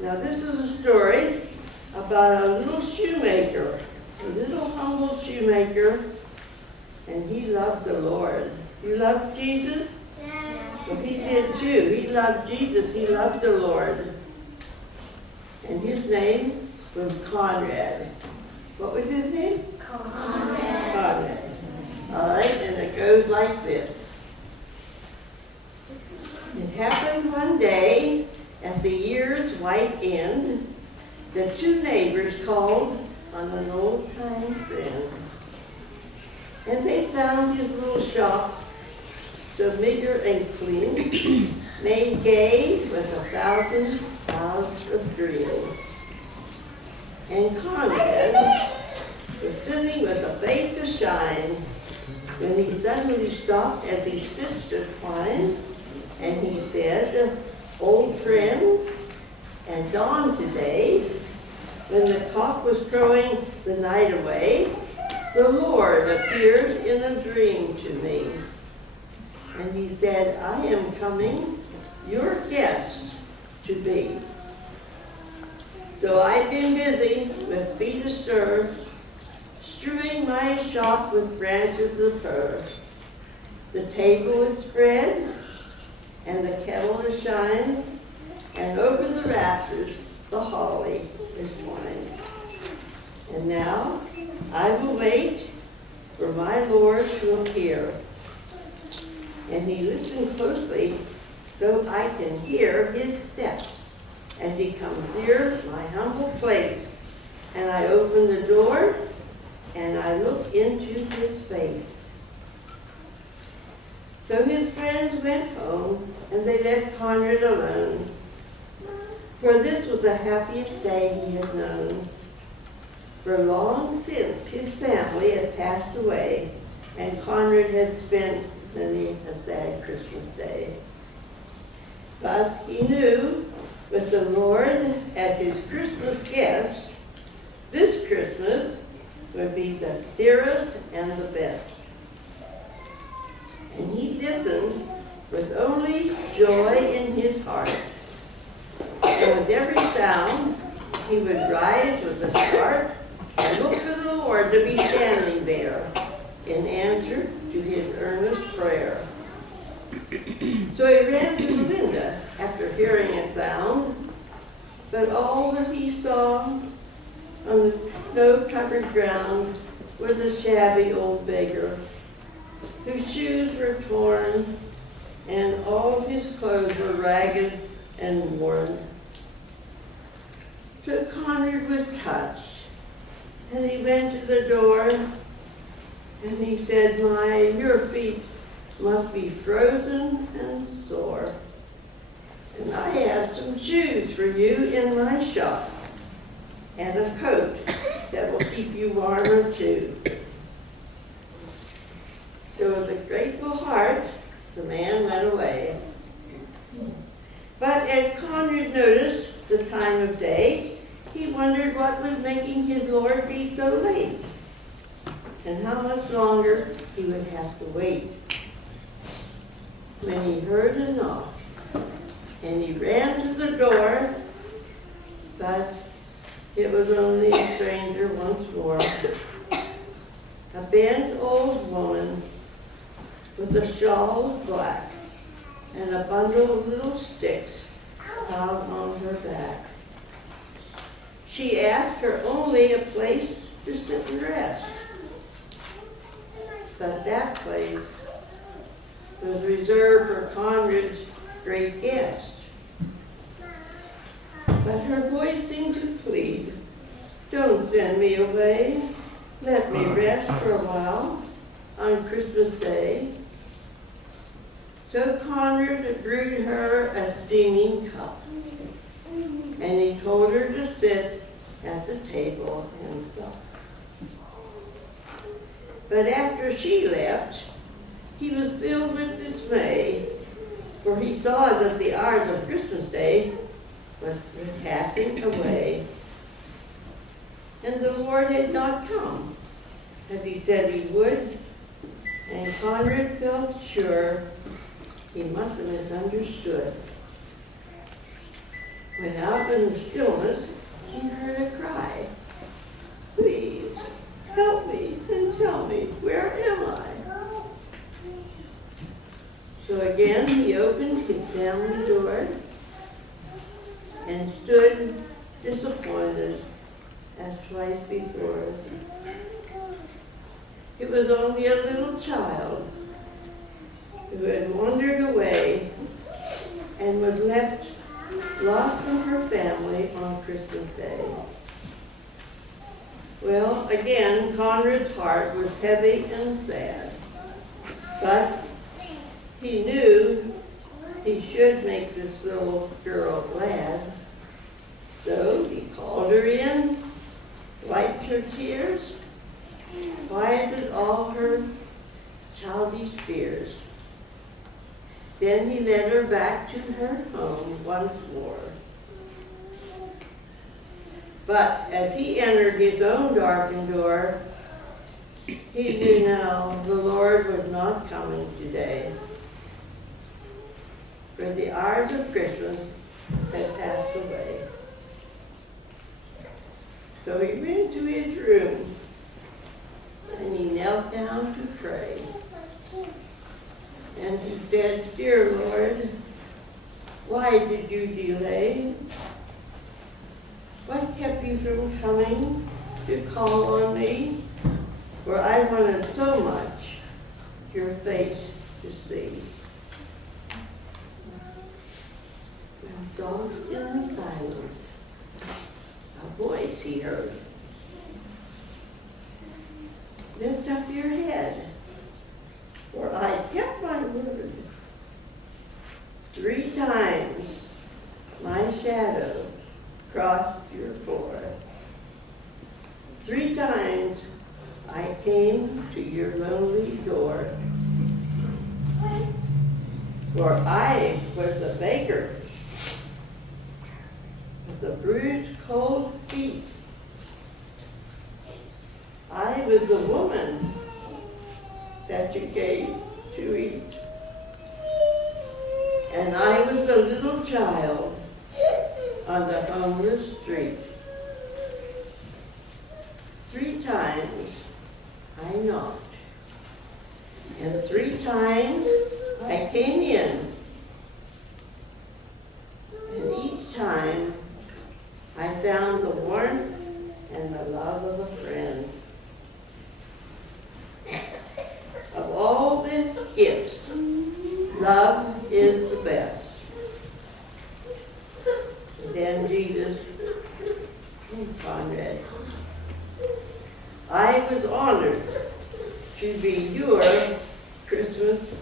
Now this is a story about a little shoemaker, a little humble shoemaker, and he loved the Lord. You love Jesus? Yeah. Well, he did too. He loved Jesus. He loved the Lord. And his name was Conrad. What was his name? Conrad. Conrad. All right, and it goes like this. It happened one day at the year's white end that two neighbors called on an old-time friend. And they found his little shop so meager and clean, made gay with 1,000 clouds of green. And Conrad was sitting with a face of shine when he suddenly stopped as he stitched a twine, and he said, "Old friends, at dawn today, when the cock was crowing the night away, the Lord appeared in a dream to me. And he said, I am coming, your guest to be. So I've been busy with feet astir, strewing my shop with branches of fir. The table is spread, and the kettle is shined, and over the rafters the holly is twined. And now I will wait for my Lord to appear." And he listened closely so I can hear his steps as he comes near my humble place. And I open the door and I look into his face. So his friends went home and they left Conrad alone. For this was the happiest day he had known. For long since his family had passed away, and Conrad had spent many a sad Christmas day. But he knew, with the Lord as his Christmas guest, this Christmas would be the dearest and the best. And he listened with only joy in his heart. And with every sound, he would rise with a start and look for the Lord to be standing there in answer to his earnest prayer. So he ran to the window after hearing a sound, but all that he saw on the snow-covered ground was a shabby old beggar, whose shoes were torn and all of his clothes were ragged and worn. So Conrad was touched, and he went to the door, and he said, your feet must be frozen and sore, and I have some shoes for you in my shop, and a coat that will keep you warmer too." So with a grateful heart, the man went away. But as Conrad noticed the time of day, he wondered what was making his Lord be so late, and how much longer he would have to wait. When he heard a knock, and he ran to the door, but it was only a stranger once more. A bent old woman with a shawl of black and a bundle of little sticks piled on her back. She asked for only a place to sit and rest, but that place was reserved for Conrad's great guest. But her voice seemed to plead, "Don't send me away. Let me rest for a while on Christmas Day." So Conrad brewed her a steaming cup, and he told her to sit at the table and sup. But after she left, he was filled with dismay, for he saw that the hours of Christmas Day was passing away, and the Lord had not come, as he said he would, and Conrad felt sure he must have misunderstood. when out in the stillness he heard a cry. Please, help me and tell me, where am I? So again he opened his family door and stood disappointed as twice before. It was only a little child who had wandered away and was left lost from her family on Christmas Day. Well, again, Conrad's heart was heavy and sad, but he knew he should make this little girl glad. So he called her in, wiped her tears, quieted all her childish fears. Then he led her back to her home once more. But as he entered his own darkened door, he knew now the Lord was not coming today. For the hours of Christmas had passed away. So he went to his room and he knelt down to pray. And he said, Dear Lord, why did you delay? What kept you from coming to call on me? For I wanted so much your face to see. And soft in the silence, a voice he heard. Lift up your head, for I kept my word. 3 times my shadow crossed your forehead. 3 times I came to your lonely door. For I was a beggar with the bruised cold feet. I was the woman that you gave to eat. And I was the little child on the homeless street. 3 times I knocked, and 3 times I came in, and each time I found the warmth and the love of a friend. Of all the gifts, love is the best. And then Jesus, Conrad, I was honored to be your Christmas